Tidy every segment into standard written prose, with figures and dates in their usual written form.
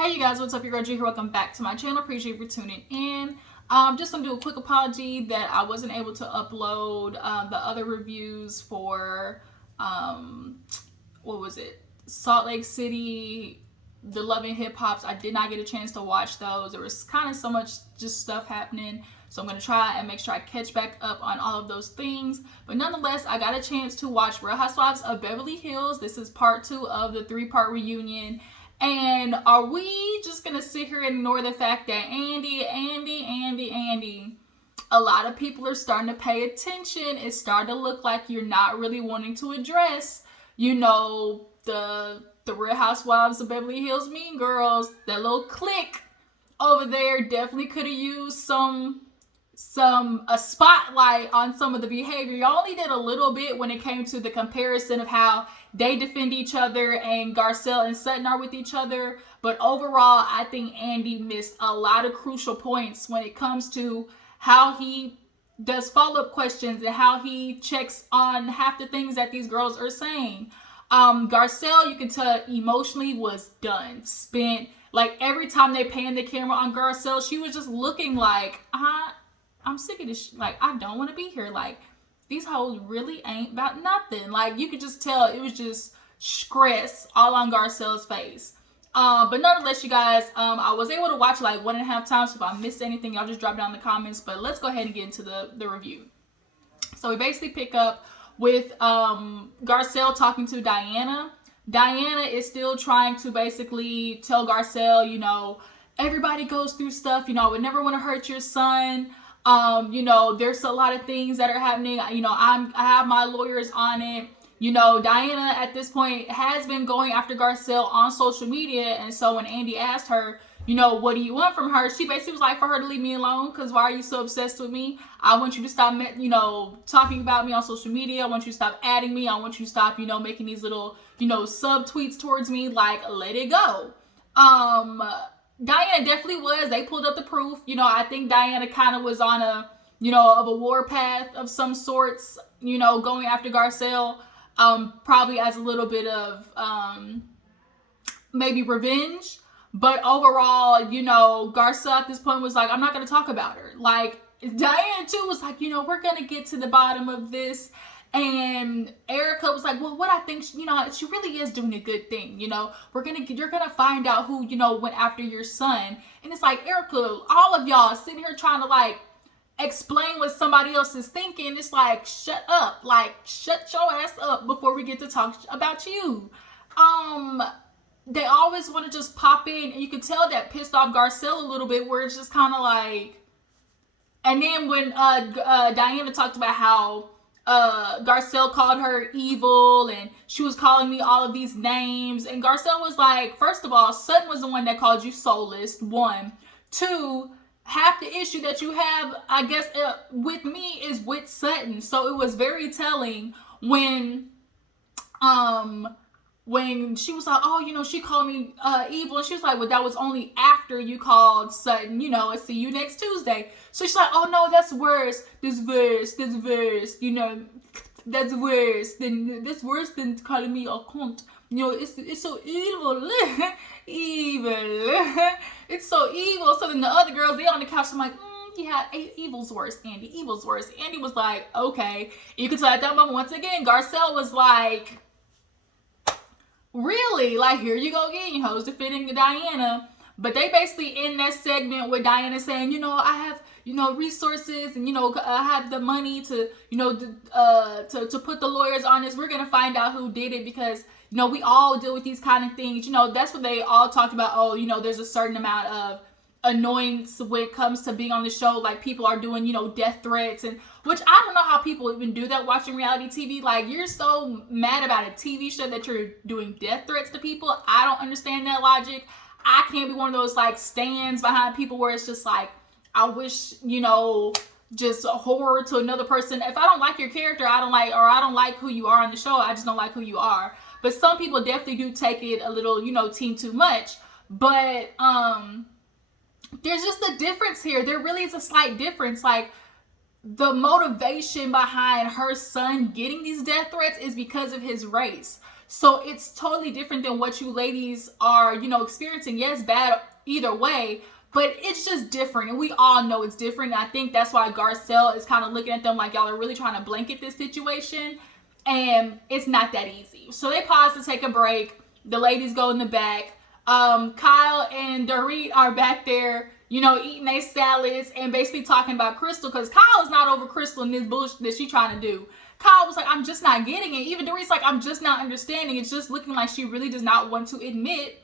Hey you guys, what's up? Your girl G here. Welcome back to my channel. Appreciate you for tuning in. Just gonna do a quick apology that I wasn't able to upload the other reviews for what was it? Salt Lake City, the Love and Hip Hops. I did not get a chance to watch those. There was kind of so much just stuff happening. So I'm going to try and make sure I catch back up on all of those things. But nonetheless, I got a chance to watch Real Housewives of Beverly Hills. This is part 2 of the 3-part reunion. And are we just going to sit here and ignore the fact that Andy, a lot of people are starting to pay attention. It's starting to look like you're not really wanting to address, you know, the Real Housewives of Beverly Hills Mean Girls. That little clique over there definitely could have used a spotlight on some of the behavior. Y'all only did a little bit when it came to the comparison of how they defend each other and Garcelle and Sutton are with each other. But overall, I think Andy missed a lot of crucial points when it comes to how he does follow-up questions and how he checks on half the things that these girls are saying. Garcelle, you can tell emotionally was done. Spent, like, every time they panned the camera on Garcelle, she was just looking like, I'm sick of this. Like, I don't want to be here. Like, these hoes really ain't about nothing. Like, you could just tell it was just stress all on Garcelle's face. But nonetheless, you guys, I was able to watch like 1.5 times. So if I missed anything, y'all just drop down in the comments. But let's go ahead and get into the review. So we basically pick up with Garcelle talking to Diana. Diana is still trying to basically tell Garcelle, you know, everybody goes through stuff. You know, I would never want to hurt your son. You know, there's a lot of things that are happening. You know, I have my lawyers on it. You know, Diana at this point has been going after Garcelle on social media. And so when Andy asked her, you know, what do you want from her? She basically was like, for her to leave me alone, because why are you so obsessed with me? I want you to stop, you know, talking about me on social media. I want you to stop adding me. I want you to stop, you know, making these little, you know, sub tweets towards me. Like, let it go. Diana definitely was. They pulled up the proof. You know, I think Diana kind of was on a, you know, of a war path of some sorts, you know, going after Garcelle, probably as a little bit of maybe revenge. But overall, you know, Garcelle at this point was like, I'm not going to talk about her. Like, Diana too was like, you know, we're going to get to the bottom of this. And Erica was like, well, what I think, you know, she really is doing a good thing. You know, you're going to find out who, you know, went after your son. And it's like, Erica, all of y'all sitting here trying to like explain what somebody else is thinking. It's like, shut up, like, shut your ass up before we get to talk about you. They always want to just pop in, and you can tell that pissed off Garcelle a little bit, where it's just kind of like, and then when Diana talked about how Garcelle called her evil and she was calling me all of these names, and Garcelle was like, first of all, Sutton was the one that called you soulless, 1. 2, half the issue that you have, I guess, with me is with Sutton. So it was very telling when she was like, oh, you know, she called me evil, and she was like, well, that was only after you called Sutton, you know, and see you next Tuesday. So she's like, oh no, that's worse. This verse, you know, that's worse than calling me a cunt. You know, it's so evil. Evil. It's so evil. So then the other girls, they on the couch, I'm like, yeah, evil's worse, Andy. Evil's worse. Andy was like, okay. You could tell at that moment, once again, Garcelle was like, really? Like, here you go again, you hoes defending Diana. But they basically in that segment with Diana saying, you know, I have, you know, resources, and, you know, I have the money to, you know, to put the lawyers on this. We're going to find out who did it, because, you know, we all deal with these kind of things. You know, that's what they all talked about. Oh, you know, there's a certain amount of annoyance when it comes to being on the show. Like, people are doing, you know, death threats, and which I don't know how people even do that watching reality TV. Like, you're so mad about a TV show that you're doing death threats to people. I don't understand that logic. I can't be one of those like stands behind people where it's just like, I wish, you know, just horror to another person. If I don't like your character, I don't like who you are on the show, I just don't like who you are. But some people definitely do take it a little, you know, team too much. But there's just a difference here. There really is a slight difference. Like, the motivation behind her son getting these death threats is because of his race. So it's totally different than what you ladies are, experiencing. Yes, bad either way, but it's just different. And we all know it's different. And I think that's why Garcelle is kind of looking at them like y'all are really trying to blanket this situation. And it's not that easy. So they pause to take a break. The ladies go in the back. Kyle and Dorit are back there, eating their salads and basically talking about Crystal, because Kyle is not over Crystal and this bullshit that she's trying to do. Kyle was like, I'm just not getting it. Even Dorit's like, I'm just not understanding. It's just looking like she really does not want to admit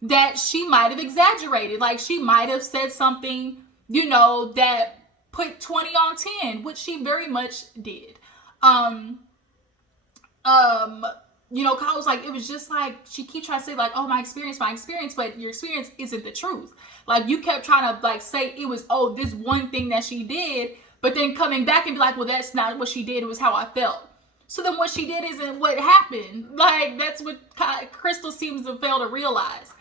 that she might have exaggerated. Like, she might have said something, that put 20 on 10, which she very much did. Kyle was like, it was just like, she keep trying to say like, oh, my experience, but your experience isn't the truth. Like, you kept trying to like say it was, oh, this one thing that she did, but then coming back and be like, well, that's not what she did. It was how I felt. So then what she did isn't what happened. Like, that's what Crystal seems to fail to realize.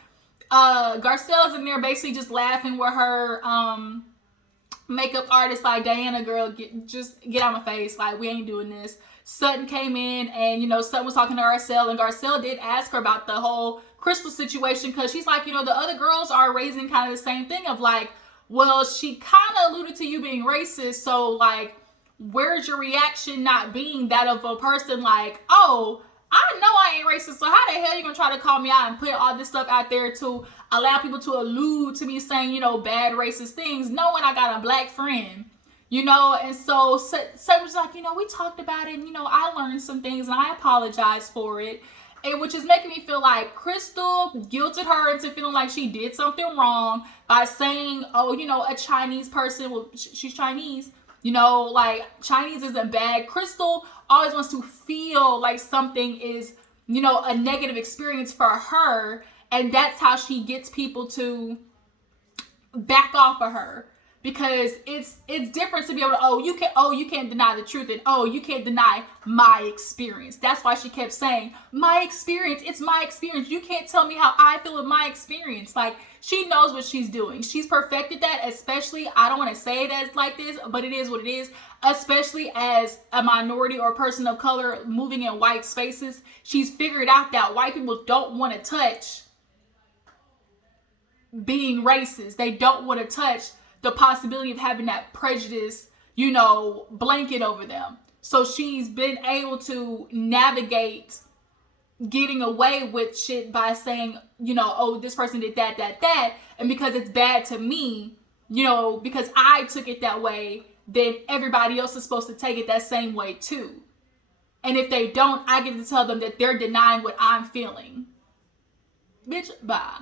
Garcelle's in there basically just laughing with her makeup artist, like, Diana, girl, get out of my face. Like, we ain't doing this. Sutton came in and, Sutton was talking to Garcelle, and Garcelle did ask her about the whole Crystal situation, because she's like, the other girls are raising kind of the same thing of like, well, she kind of alluded to you being racist, so like, where's your reaction not being that of a person like, oh, I know I ain't racist, so how the hell you gonna try to call me out and put all this stuff out there to allow people to allude to me saying, bad racist things, knowing I got a black friend, and so Sutton was like, we talked about it, and, I learned some things, and I apologize for it. And which is making me feel like Crystal guilted her into feeling like she did something wrong by saying, oh, a Chinese person, well, she's Chinese, like, Chinese isn't bad. Crystal always wants to feel like something is, a negative experience for her. And that's how she gets people to back off of her. Because it's different to be able to, you can't deny the truth, and you can't deny my experience. That's why she kept saying, my experience, it's my experience. You can't tell me how I feel with my experience. Like, she knows what she's doing. She's perfected that, especially, I don't want to say it as like this, but it is what it is, especially as a minority or a person of color moving in white spaces. She's figured out that white people don't want to touch being racist. They don't want to touch the possibility of having that prejudice, blanket over them. So she's been able to navigate getting away with shit by saying, oh, this person did that. And because it's bad to me, because I took it that way, then everybody else is supposed to take it that same way too. And if they don't, I get to tell them that they're denying what I'm feeling. Bitch, bye.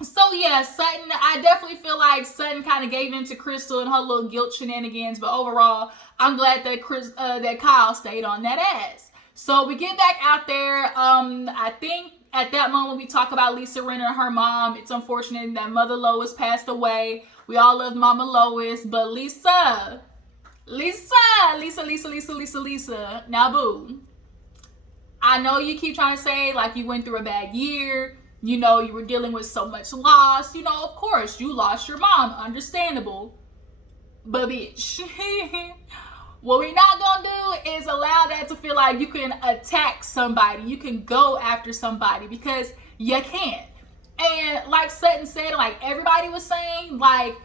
So yeah, Sutton, I definitely feel like Sutton kind of gave in to Crystal and her little guilt shenanigans, but overall, I'm glad that that Kyle stayed on that ass. So we get back out there. I think at that moment we talk about Lisa Rinna and her mom. It's unfortunate that Mother Lois passed away. We all love Mama Lois, but Lisa. Now, boo, I know you keep trying to say like you went through a bad year. You were dealing with so much loss. Of course, you lost your mom. Understandable. But bitch, what we're not going to do is allow that to feel like you can attack somebody. You can go after somebody, because you can't. And like Sutton said, like everybody was saying, like,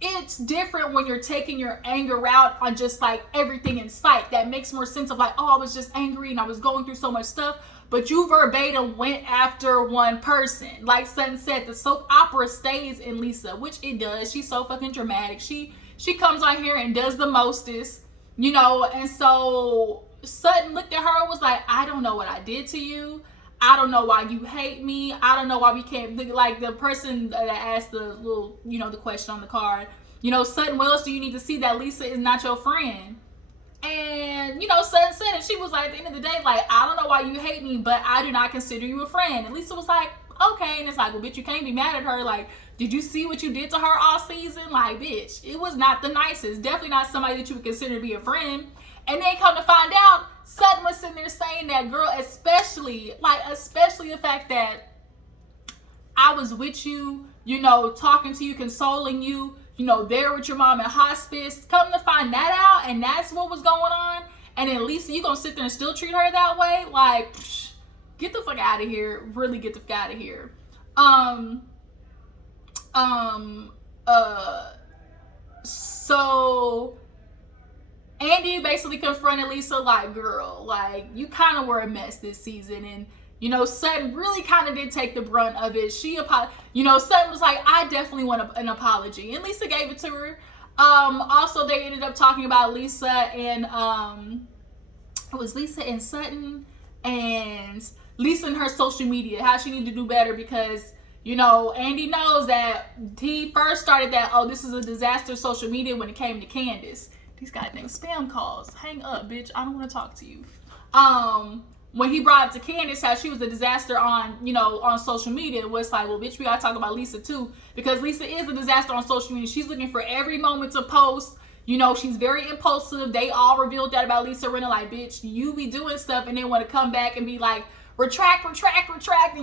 it's different when you're taking your anger out on just like everything in sight. That makes more sense of like, oh, I was just angry and I was going through so much stuff. But you verbatim went after one person. Like Sutton said, the soap opera stays in Lisa, which it does. She's so fucking dramatic. She comes on here and does the mostest, and so Sutton looked at her and was like, I don't know what I did to you. I don't know why you hate me. I don't know why we can't, like the person that asked the little, the question on the card, Sutton, what else do you need to see that Lisa is not your friend? And, Sutton said it. She was like, at the end of the day, like, I don't know why you hate me, but I do not consider you a friend. And Lisa was like, okay. And it's like, well, bitch, you can't be mad at her. Like, did you see what you did to her all season? Like, bitch, it was not the nicest. Definitely not somebody that you would consider to be a friend. And then come to find out, Sutton was sitting there saying that, girl, especially the fact that I was with you, talking to you, consoling you, there with your mom in hospice. Come to find that out, and that's what was going on. and then Lisa, you gonna sit there and still treat her that way? Like, get the fuck out of here. Really get the fuck out of here. So Andy basically confronted Lisa like, girl, like, you kind of were a mess this season. And, you know, Sutton really kind of did take the brunt of it. You know, Sutton was like, I definitely want an apology. And Lisa gave it to her. Also, they ended up talking about Lisa and, it was Lisa and Sutton and Lisa and her social media, how she needed to do better because, you know, Andy knows that he first started that, oh, this is a disaster social media when it came to Candace. These goddamn spam calls. Hang up, bitch. I don't want to talk to you. When he brought up to Candace how she was a disaster on, you know, on social media, it was like, well, bitch, we gotta talk about Lisa too. Because Lisa is a disaster on social media. She's looking for every moment to post. You know, she's very impulsive. They all revealed that about Lisa Rinna. Like, bitch, you be doing stuff and then want to come back and be like, retract, and,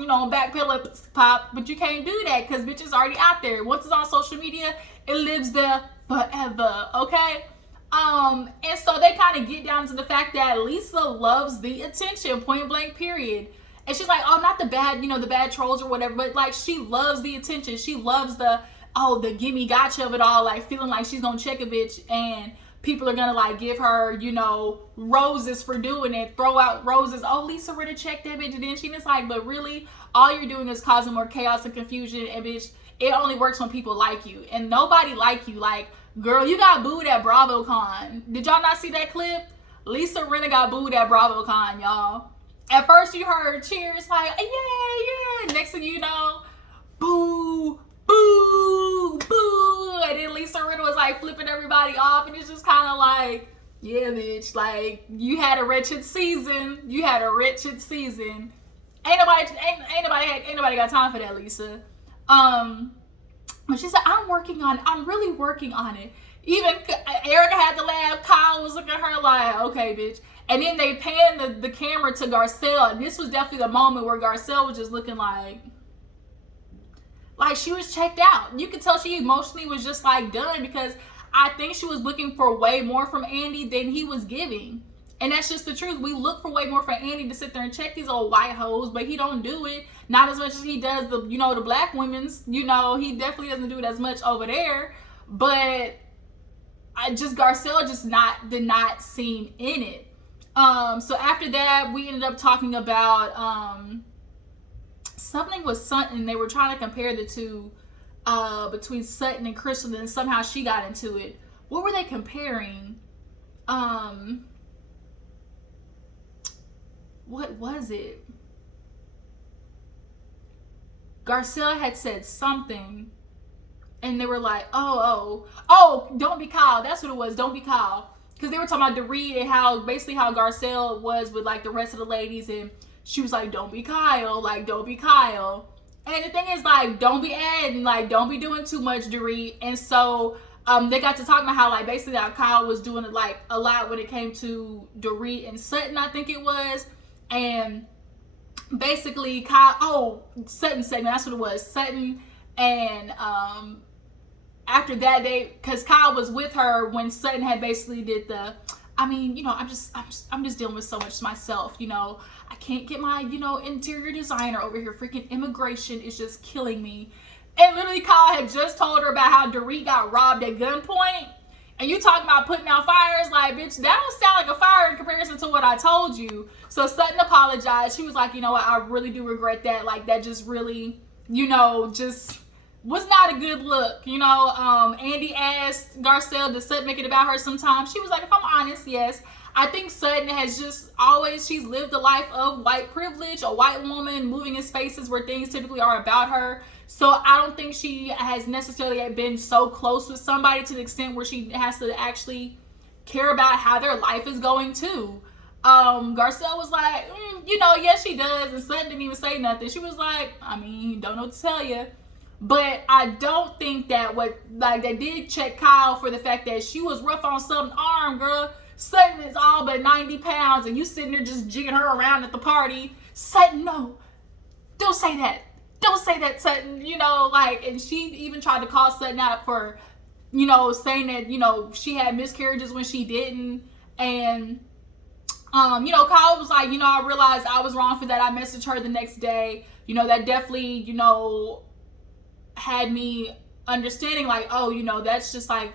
you know, backpedal, pop. But you can't do that because bitch is already out there. Once it's on social media, it lives there forever, okay? And so they kind of get down to the fact that Lisa loves the attention, point blank, period. And she's like, oh, not the bad, you know, the bad trolls or whatever, but like she loves the attention. She loves the gimme gotcha of it all, like feeling like she's gonna check a bitch and people are gonna like give her, you know, roses for doing it, throw out roses. Oh, Lisa Rinna checked that bitch, and then she was like, but really, all you're doing is causing more chaos and confusion, and bitch, it only works when people like you, and nobody like you. Like, girl, you got booed at BravoCon. Did y'all not see that clip? Lisa Rinna got booed at BravoCon, y'all. At first you heard cheers like, yeah. Next thing you know, boo, boo, boo. And then Lisa Rinna was like flipping everybody off. And it's just kind of like, yeah, bitch. Like, you had a wretched season. Ain't nobody got time for that, Lisa. But she said, I'm really working on it. Even Erica had to laugh. Kyle was looking at her like, okay, bitch. And then they panned the camera to Garcelle. And this was definitely the moment where Garcelle was just looking like she was checked out. You could tell she emotionally was just like done because I think she was looking for way more from Andy than he was giving. And that's just the truth. We look for way more for Andy to sit there and check these old white hoes, but he don't do it. Not as much as he does the, you know, the black women's, you know, he definitely doesn't do it as much over there. But Garcelle did not seem in it. So after that, we ended up talking about something with Sutton. They were trying to compare the two between Sutton and Crystal, and somehow she got into it. What were they comparing? What was it? Garcelle had said something, and they were like, oh, don't be Kyle. That's what it was. Don't be Kyle. Because they were talking about Dorit and how Garcelle was with like the rest of the ladies, and she was like, don't be Kyle. Like, don't be Kyle. And the thing is, like, don't be adding, like, don't be doing too much, Dorit. And so they got to talking about how, like, basically how Kyle was doing it, like, a lot when it came to Dorit and Sutton, I think it was. And basically Sutton segment, that's what it was. Sutton and after that because Kyle was with her when Sutton had basically did you know, I'm just dealing with so much myself, you know. I can't get my, you know, interior designer over here. Freaking immigration is just killing me. And literally Kyle had just told her about how Dorit got robbed at gunpoint. And you talking about putting out fires, like, bitch, that don't sound like a fire in comparison to what I told you. So Sutton apologized. She was like, you know what, I really do regret that. Like, that just really, you know, just was not a good look. You know, Andy asked Garcelle, does Sutton make it about her sometimes? She was like, if I'm honest, yes. I think Sutton has just she's lived a life of white privilege, a white woman moving in spaces where things typically are about her. So I don't think she has necessarily been so close with somebody to the extent where she has to actually care about how their life is going too. Garcelle was like, you know, yes, she does. And Sutton didn't even say nothing. She was like, I mean, don't know what to tell you. But I don't think that they did check Kyle for the fact that she was rough on Sutton's arm, girl. Sutton is all but 90 pounds and you sitting there just jigging her around at the party. Sutton, no, don't say that. Don't say that, Sutton, you know, like, and she even tried to call Sutton out for, you know, saying that, you know, she had miscarriages when she didn't. And Kyle was like, I realized I was wrong for that. I messaged her the next day. That definitely, had me understanding like, oh, that's just like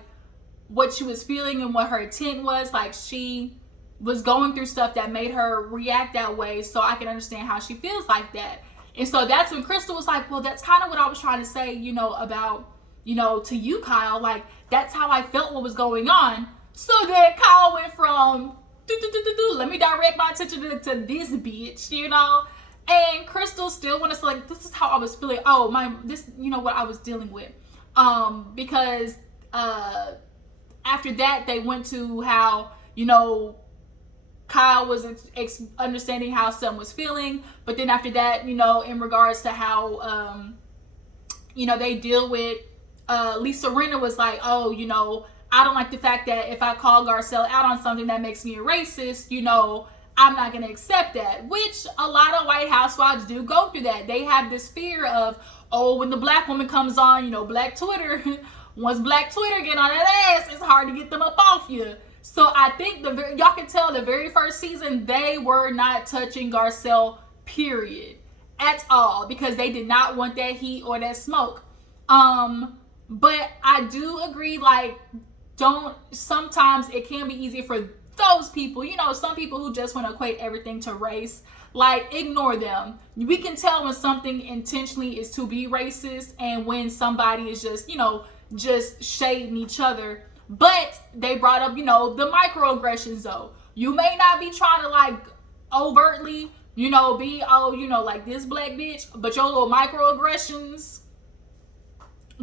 what she was feeling and what her intent was. Like, she was going through stuff that made her react that way, so I can understand how she feels like that. And so that's when Crystal was like, well, that's kind of what I was trying to say, about, to you, Kyle. Like, that's how I felt what was going on. So then Kyle went from, let me direct my attention to this bitch, And Crystal still wanted to like, this is how I was feeling. Oh, what I was dealing with. Because after that, they went to how, Kyle was understanding how Sutton was feeling. But then after that, in regards to how, they deal with, Lisa Rinna was like, oh, I don't like the fact that if I call Garcelle out on something that makes me a racist, I'm not going to accept that. Which a lot of white housewives do go through that. They have this fear of, oh, when the black woman comes on, black Twitter, once black Twitter get on that ass, it's hard to get them up off you. So I think y'all can tell the very first season, they were not touching Garcelle, period, at all, because they did not want that heat or that smoke. But I do agree, like, sometimes it can be easier for those people, some people who just want to equate everything to race, like, ignore them. We can tell when something intentionally is to be racist and when somebody is just, just shading each other. But they brought up, the microaggressions, though. You may not be trying to, like, overtly, be, like this black bitch, but your little microaggressions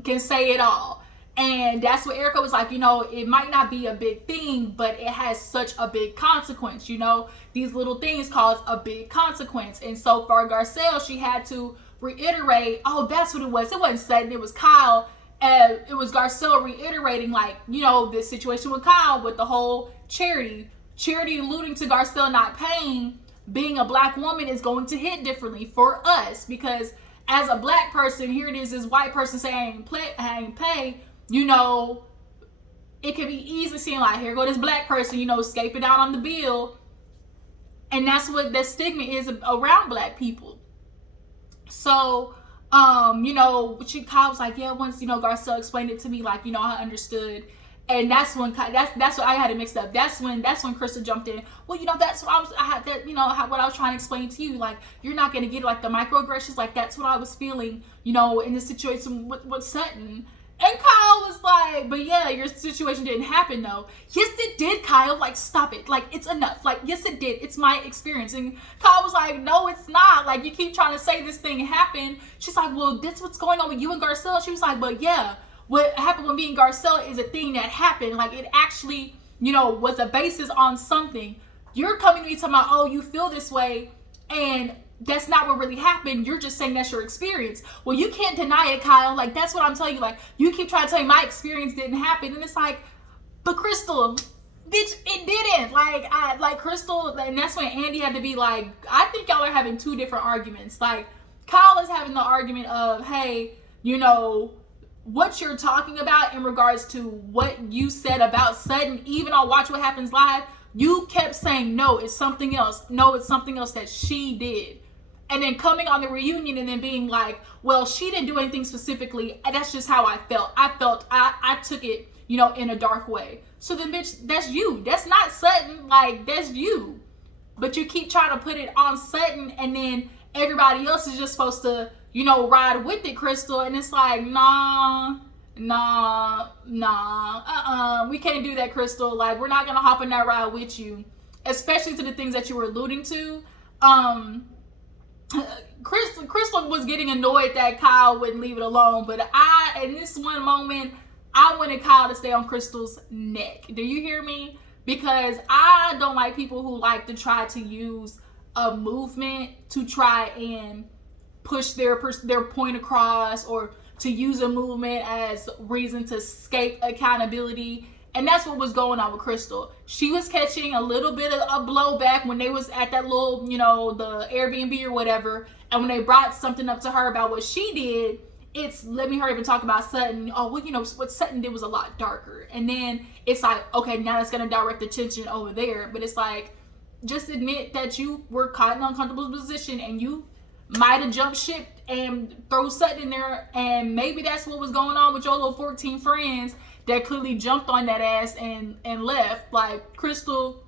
can say it all. And that's what Erica was like, it might not be a big thing, but it has such a big consequence. These little things cause a big consequence. And so for Garcelle, she had to reiterate, oh, that's what it was. It wasn't Sutton, it was Kyle. And it was Garcelle reiterating, like, this situation with Kyle with the whole Charity alluding to Garcelle not paying. Being a black woman is going to hit differently for us, because as a black person, here it is, this white person saying I ain't pay. It can be easy seeing like, here go this black person, escaping out on the bill. And that's what the stigma is around black people. So, Kyle was like, yeah, once, Garcelle explained it to me, like, I understood. And that's when, that's what I had it mixed up. That's when Crystal jumped in. Well, that's what what I was trying to explain to you. Like, you're not going to get like the microaggressions. Like, that's what I was feeling, in the situation with Sutton. And Kyle was like, but yeah, your situation didn't happen though. Yes, it did, Kyle. Like, stop it. Like, it's enough. Like, yes, it did. It's my experience. And Kyle was like, no, it's not. Like, you keep trying to say this thing happened. She's like, well, that's what's going on with you and Garcelle. She was like, but yeah, what happened with me and Garcelle is a thing that happened. Like, it actually, was a basis on something. You're coming to me talking about, oh, you feel this way, and that's not what really happened. You're just saying that's your experience. Well, you can't deny it, Kyle. Like, that's what I'm telling you. Like, you keep trying to tell me my experience didn't happen. And it's like, but Crystal, bitch, it didn't. Like Crystal, and that's when Andy had to be like, I think y'all are having two different arguments. Like, Kyle is having the argument of, hey, what you're talking about in regards to what you said about Sutton, even on Watch What Happens Live, you kept saying, no, it's something else. No, it's something else that she did. And then coming on the reunion and then being like, well, she didn't do anything specifically. That's just how I felt. I took it, in a dark way. So then, bitch, that's you. That's not Sutton. Like, that's you. But you keep trying to put it on Sutton, and then everybody else is just supposed to, ride with it, Crystal. And it's like, nah. We can't do that, Crystal. Like, we're not going to hop in that ride with you. Especially to the things that you were alluding to. Crystal was getting annoyed that Kyle wouldn't leave it alone, but in this one moment, I wanted Kyle to stay on Crystal's neck. Do you hear me? Because I don't like people who like to try to use a movement to try and push their point across, or to use a movement as reason to escape accountability. And that's what was going on with Crystal. She was catching a little bit of a blowback when they was at that little, the Airbnb or whatever. And when they brought something up to her about what she did, it's, let me hurry up and talk about Sutton. Oh, well, what Sutton did was a lot darker. And then it's like, okay, now it's going to direct attention over there. But it's like, just admit that you were caught in an uncomfortable position and you might have jumped ship and throw Sutton in there, and maybe that's what was going on with your little 14 friends that clearly jumped on that ass and left. Like, Crystal,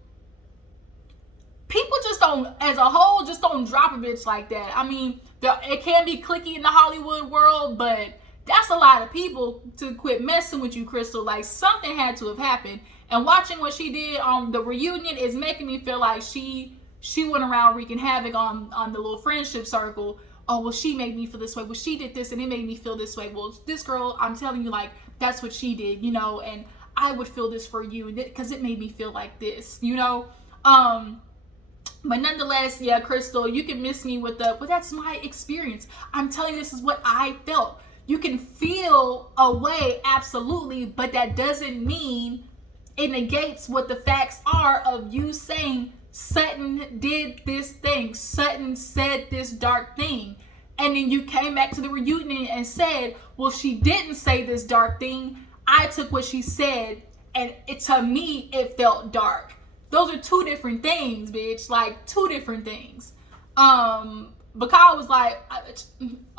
people just don't, as a whole, just don't drop a bitch like that. I mean, it can be cliquey in the Hollywood world, but that's a lot of people to quit messing with you, Crystal. Like, something had to have happened. And watching what she did on the reunion is making me feel like she went around wreaking havoc on the little friendship circle. Oh, well, she made me feel this way. Well, she did this and it made me feel this way. Well, this girl, I'm telling you, like, that's what she did, you know, and I would feel this for you because it made me feel like this, you know. But nonetheless, yeah, Crystal, you can miss me with well, that's my experience. I'm telling you, this is what I felt. You can feel a way, absolutely, but that doesn't mean it negates what the facts are of you saying Sutton did this thing. Sutton said this dark thing. And then you came back to the reunion and said, well, she didn't say this dark thing. I took what she said, and to me, it felt dark. Those are two different things, bitch. Like, two different things. Bakal was like,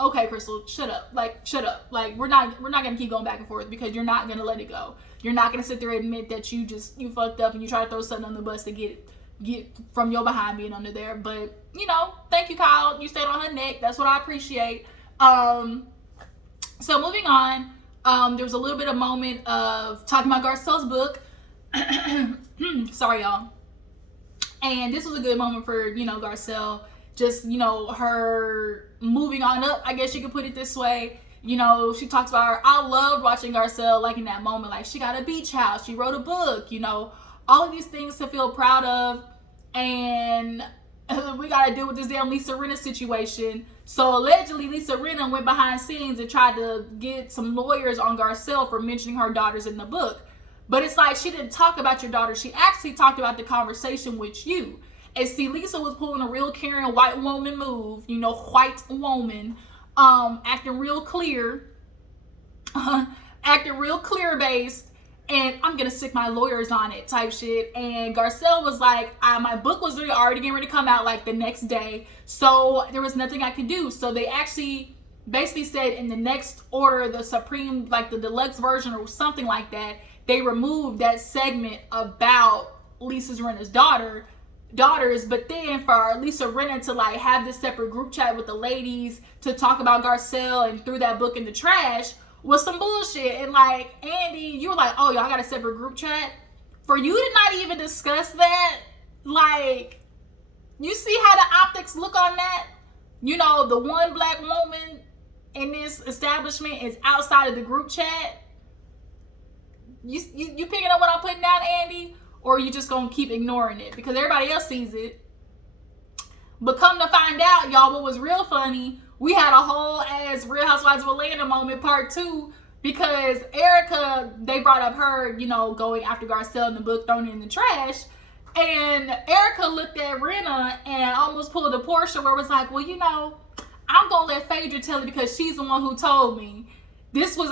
okay, Crystal, shut up. Like, shut up. Like, we're not gonna keep going back and forth because you're not gonna let it go. You're not gonna sit there and admit that you fucked up and you try to throw something on the bus to get from your behind being under there. But, you know, thank you, Kyle. You stayed on her neck. That's what I appreciate. So moving on, there was a little bit of moment of talking about Garcelle's book. Sorry, y'all. And this was a good moment for, you know, Garcelle. Just, you know, her moving on up, I guess you could put it this way. You know, she talks about her. I loved watching Garcelle, like, in that moment. Like, she got a beach house. She wrote a book, you know. All of these things to feel proud of. And we got to deal with this damn Lisa Rinna situation. So, allegedly, Lisa Rinna went behind scenes and tried to get some lawyers on Garcelle for mentioning her daughters in the book. But it's like, she didn't talk about your daughter. She actually talked about the conversation with you. And see, Lisa was pulling a real Karen white woman move, you know, white woman, acting real clear, based, and I'm gonna stick my lawyers on it type shit. And Garcelle was like, my book was already getting ready to come out like the next day, so there was nothing I could do. So they actually basically said in the next order, the Supreme, like the deluxe version or something like that, they removed that segment about Lisa Rinna's daughters, but then for Lisa Rinna to like have this separate group chat with the ladies to talk about Garcelle and threw that book in the trash was some bullshit. And like, Andy, you were like, oh, y'all got a separate group chat? For you to not even discuss that, like, you see how the optics look on that? You know, the one black woman in this establishment is outside of the group chat. You picking up what I'm putting down, Andy? Or are you just gonna keep ignoring it because everybody else sees it? But come to find out, y'all, what was real funny, we had a whole ass Real Housewives of Atlanta moment, part 2, because Erica, they brought up her, you know, going after Garcelle in the book, throwing it in the trash. And Erica looked at Rinna and almost pulled a Portia where it was like, well, you know, I'm gonna let Phaedra tell it because she's the one who told me. This was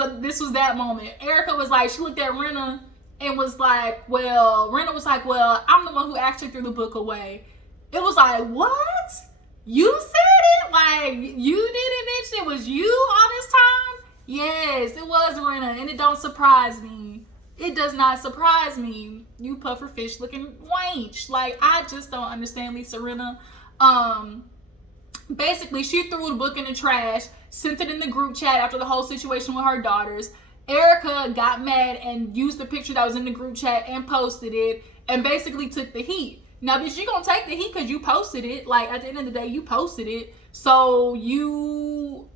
that moment. Erica was like, she looked at Rinna and was like, well, Rinna was like, well, I'm the one who actually threw the book away. It was like, what? You said it? Like, you did it, bitch? It was you all this time? Yes, it was Rinna, and it don't surprise me. It does not surprise me. You puffer fish looking wench. Like, I just don't understand Lisa Rinna. Basically, she threw the book in the trash, sent it in the group chat after the whole situation with her daughters. Erica got mad and used the picture that was in the group chat and posted it and basically took the heat. Now, bitch, you gonna take the heat because you posted it. Like, at the end of the day, you posted it. So,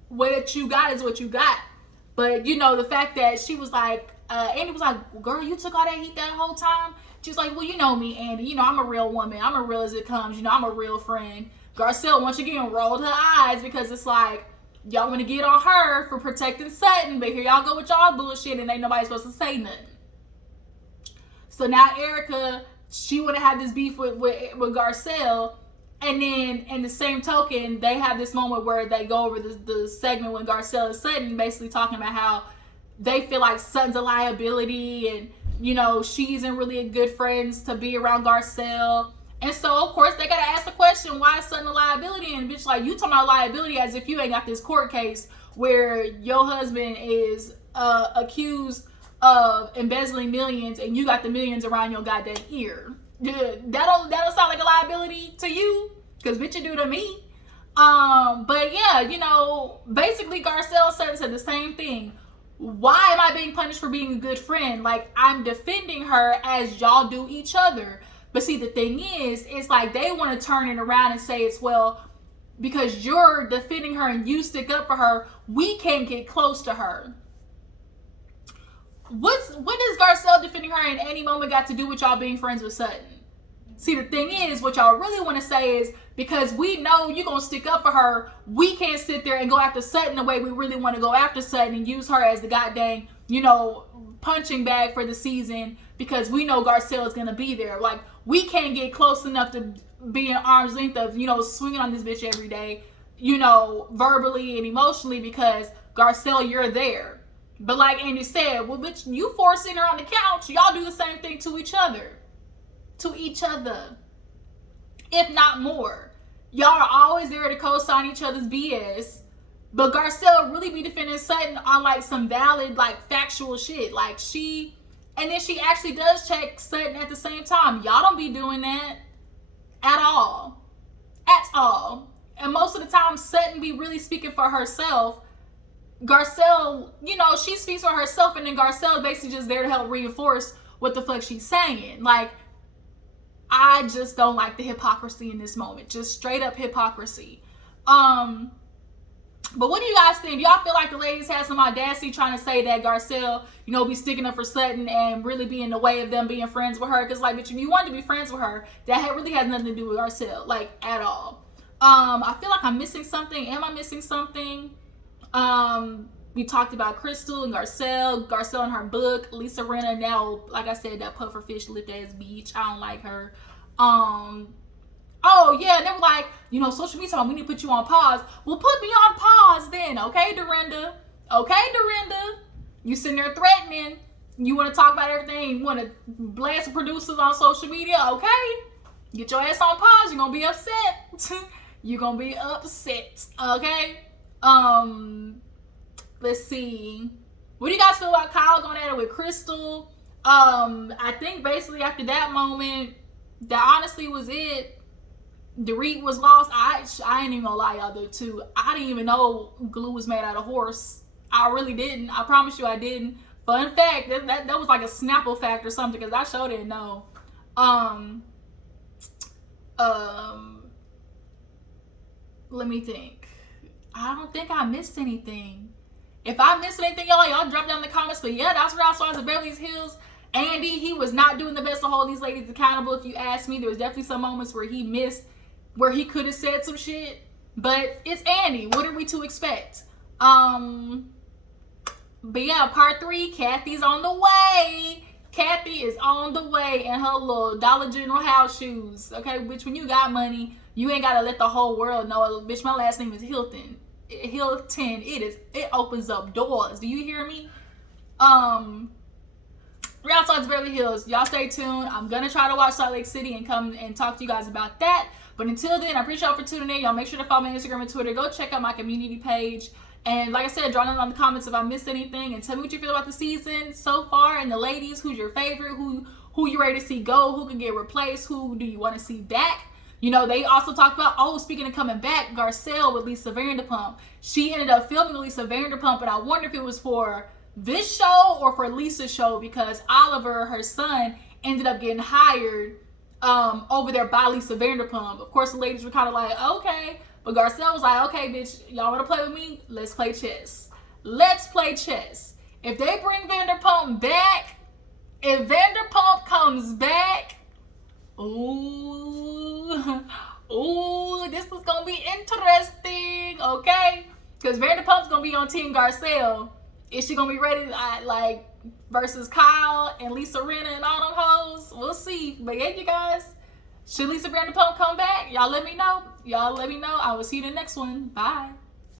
what you got is what you got. But, you know, the fact that she was like, Andy was like, well, girl, you took all that heat that whole time? She's like, well, you know me, Andy. You know, I'm a real woman. I'm a real as it comes. You know, I'm a real friend. Garcelle, once again, rolled her eyes because it's like, y'all want to get on her for protecting Sutton, but here y'all go with y'all bullshit and ain't nobody supposed to say nothing. So now Erica, she want to have this beef with Garcelle, and then in the same token, they have this moment where they go over the segment when Garcelle and Sutton basically talking about how they feel like Sutton's a liability and, you know, she isn't really a good friend to be around Garcelle. And so, of course, they gotta ask the question, why is Sutton a liability? And bitch, like, you talking about liability as if you ain't got this court case where your husband is accused of embezzling millions and you got the millions around your goddamn ear. That don't sound like a liability to you? Because bitch, you do to me. But yeah, you know, basically Garcelle said the same thing. Why am I being punished for being a good friend? Like, I'm defending her as y'all do each other. But see, the thing is, it's like they want to turn it around and say it's, well, because you're defending her and you stick up for her, we can't get close to her. What does Garcelle defending her in any moment got to do with y'all being friends with Sutton? See, the thing is, what y'all really want to say is, because we know you're going to stick up for her, we can't sit there and go after Sutton the way we really want to go after Sutton and use her as the goddamn, you know, punching bag for the season because we know Garcelle is going to be there. Like, we can't get close enough to be in arm's length of, you know, swinging on this bitch every day, you know, verbally and emotionally because Garcelle, you're there. But like Andy said, well, bitch, you forcing her on the couch, y'all do the same thing to each other. To each other. If not more. Y'all are always there to co-sign each other's BS. But Garcelle really be defending Sutton on like some valid, like factual shit. Like and then she actually does check Sutton at the same time. Y'all don't be doing that at all. At all. And most of the time, Sutton be really speaking for herself. Garcelle, you know, she speaks for herself, and then Garcelle basically just there to help reinforce what the fuck she's saying. Like, I just don't like the hypocrisy in this moment. Just straight up hypocrisy. But what do you guys think? Do y'all feel like the ladies had some audacity trying to say that Garcelle, you know, be sticking up for Sutton and really be in the way of them being friends with her? Because, like, bitch, if you wanted to be friends with her, that really has nothing to do with Garcelle, like, at all. I feel like I'm missing something. Am I missing something? We talked about Crystal and Garcelle in her book, Lisa Rinna. Now, like I said, that pufferfish lipped ass beach. I don't like her. Oh yeah, and they were like, you know, social media, we need to put you on pause. Well, put me on pause then, okay, Dorinda? Okay, Dorinda? You sitting there threatening. You want to talk about everything. You want to blast producers on social media, okay? Get your ass on pause. You're gonna be upset. You're gonna be upset, okay? Let's see. What do you guys feel about Kyle going at it with Crystal? I think basically after that moment, that honestly was it. Dorit was lost. I ain't even gonna lie, y'all, though, too. I didn't even know glue was made out of horse. I really didn't. I promise you I didn't. Fun fact, that was like a Snapple fact or something, because I sure didn't know. Let me think. I don't think I missed anything. If I missed anything, y'all drop down in the comments. But yeah, that's where I saw the Beverly Hills. Andy, he was not doing the best to hold these ladies accountable. If you ask me, there was definitely some moments where he missed, where he could have said some shit. But it's Andy. What are we to expect? But yeah, part 3, Kathy's on the way. Kathy is on the way in her little Dollar General house shoes. Okay, bitch, when you got money, you ain't gotta let the whole world know. Bitch, my last name is Hilton. Hilton. It opens up doors. Do you hear me? Real Housewives of Beverly Hills. Y'all stay tuned. I'm gonna try to watch Salt Lake City and come and talk to you guys about that. But until then, I appreciate y'all for tuning in. Y'all make sure to follow me on Instagram and Twitter. Go check out my community page. And like I said, draw down on the comments if I missed anything, and tell me what you feel about the season so far. And the ladies, who's your favorite? Who you ready to see go? Who can get replaced? Who do you want to see back? You know, they also talked about, speaking of coming back, Garcelle with Lisa Vanderpump. She ended up filming with Lisa Vanderpump, but I wonder if it was for this show or for Lisa's show, because Oliver, her son, ended up getting hired over there by Lisa Vanderpump. Of course, the ladies were kind of like, okay. But Garcelle was like, okay, bitch, y'all want to play with me? Let's play chess. Let's play chess. If they bring Vanderpump back, if Vanderpump comes back, ooh, this is going to be interesting, okay? Because Vanderpump's going to be on Team Garcelle. Is she going to be ready, like, versus Kyle and Lisa Rinna and all them hoes? We'll see. But yeah, you guys, should Lisa Vanderpump come back? Y'all let me know. I will see you in the next one. Bye.